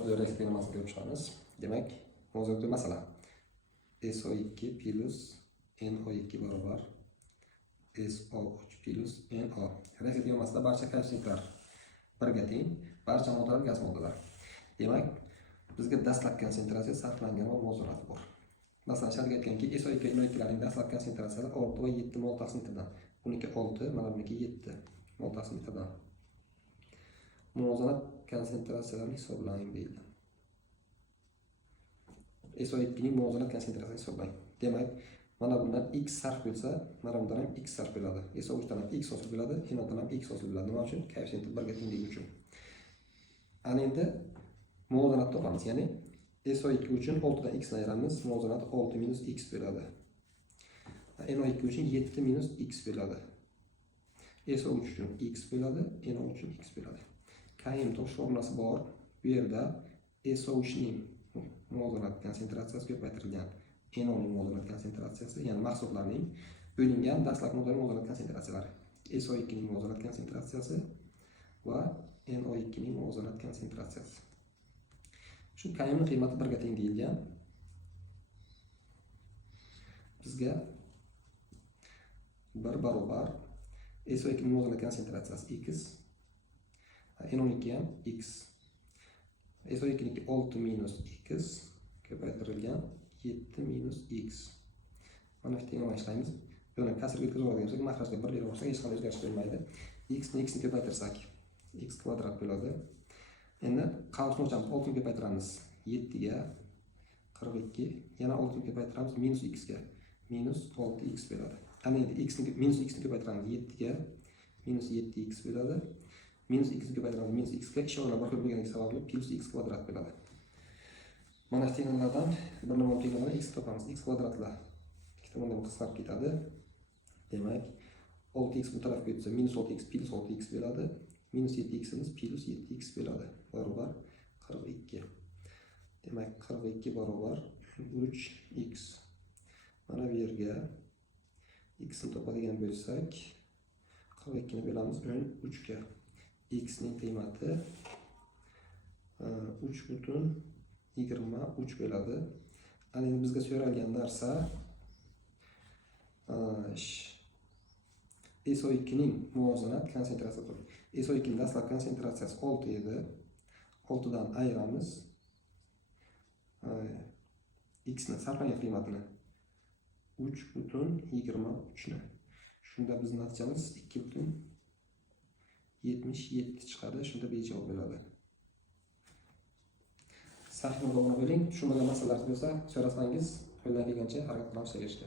muvozanat teoremasini ko'rib chiqamiz. Demak, muvozanat masala. SO2 plus NO2 barobar SO3 plus NO. Reaksiya teoremasida barcha koeffitsiyentlar birga teng, barcha moddalar gaz moddalar. Demak, bizga dastlabki konsentratsiya sarflangan va muvozanati bor. Masalan, shartga aytganki, SO2 iloyliklarning dastlabki konsentratsiyasi 6 va 7 mol taksimetrdan. Buniki 6, mana buniki 7 mol taksimetrdan. Muvozanat konsentratsiyalarini hisoblang deyildi. SO2 ning muvozanat konsentratsiyasini hisoblang. Demak, mana bundan x sarf bo'lsa, mana bundan ham x sarf bo'ladi. SO3 dan ham x hosil bo'ladi, NO dan ham x hosil bo'ladi. Nima uchun? Koeffitsient birga tengligi uchun. Ana endi muvozanat topamiz. Ya'ni SO2 uchun 6 dan x ni ayiramiz, muvozanat 6 minus x bo'ladi. NO2 uchun 7 minus x bo'ladi. SO3 uchun x bo'ladi, NO uchun x bo'ladi. Km to'sh formulasi bor. Bu yerda SO3 ning muvozanat konsentratsiyasi ko'paytirilgan, NO ning muvozanat konsentratsiyasi, ya'ni mahsulotlarning bo'lingan dastlabki moddalar muvozanat konsentratsiyalari. SO2 ning muvozanat konsentratsiyasi va NO2 ning muvozanat konsentratsiyasi. Shu Km ning qiymati birga teng deyilgan. Bizga 1 barobar SO2 ning muvozanat konsentratsiyasi x, NO2 ham x. SO2 niki 6 minus x ko'paytirilgan 7 minus x. Mana shu tengni ishlaymiz. Buni kasrga yetkazib olganimizda mahrajga 1 berib olsak, hech qanday o'zgarish bo'lmaydi. X ni ko'paytirsak, x kvadrat bo'ladi. Endi qavsni o'lchamiz, 6 ni ko'paytiramiz 7 ga 42, yana 6 ni ko'paytiramiz minus x ga, minus 6x bo'ladi. Ana endi minus x ni ko'paytiramiz 7 ga, minus 7x bo'ladi. Minus x ni ko'paytiramiz minus x ga, ishora bir xil bo'lganligi sababli plus x kvadrat bo'ladi. Mana shu tenglardan bir nima tenglardan x topamiz. X kvadratlar ikki tomondan qisqarib ketadi. Demak, 6x bu tarafga o'tsa minus 6x plus 6x bo'ladi. Minus 7x imiz plus 7x bo'ladi. Barobar 42. Demak, 42 barobar 3x. Mana bu yerga x ni topadigan bo'lsak, 42 ni bo'lamiz 13 ga. X ning qiymati 3,23 bo'ladi. Ana endi bizga so'ralgan narsa SO2 ning muvozanat konsentratsiyasi. SO2 ning dastlabki konsentratsiyasi 6 edi. 6 dan ayiramiz x ni sarflangan qiymatini 3,23 ni. Shunda biz natijamiz 2,77 chiqadi. Shunda bejavob bo'ladi. Sahifani obuna bo'ling. Tushunmagan masalalar bo'lsa, so'rasangiz, qo'ldan kelgancha harakat qilib ishlashga.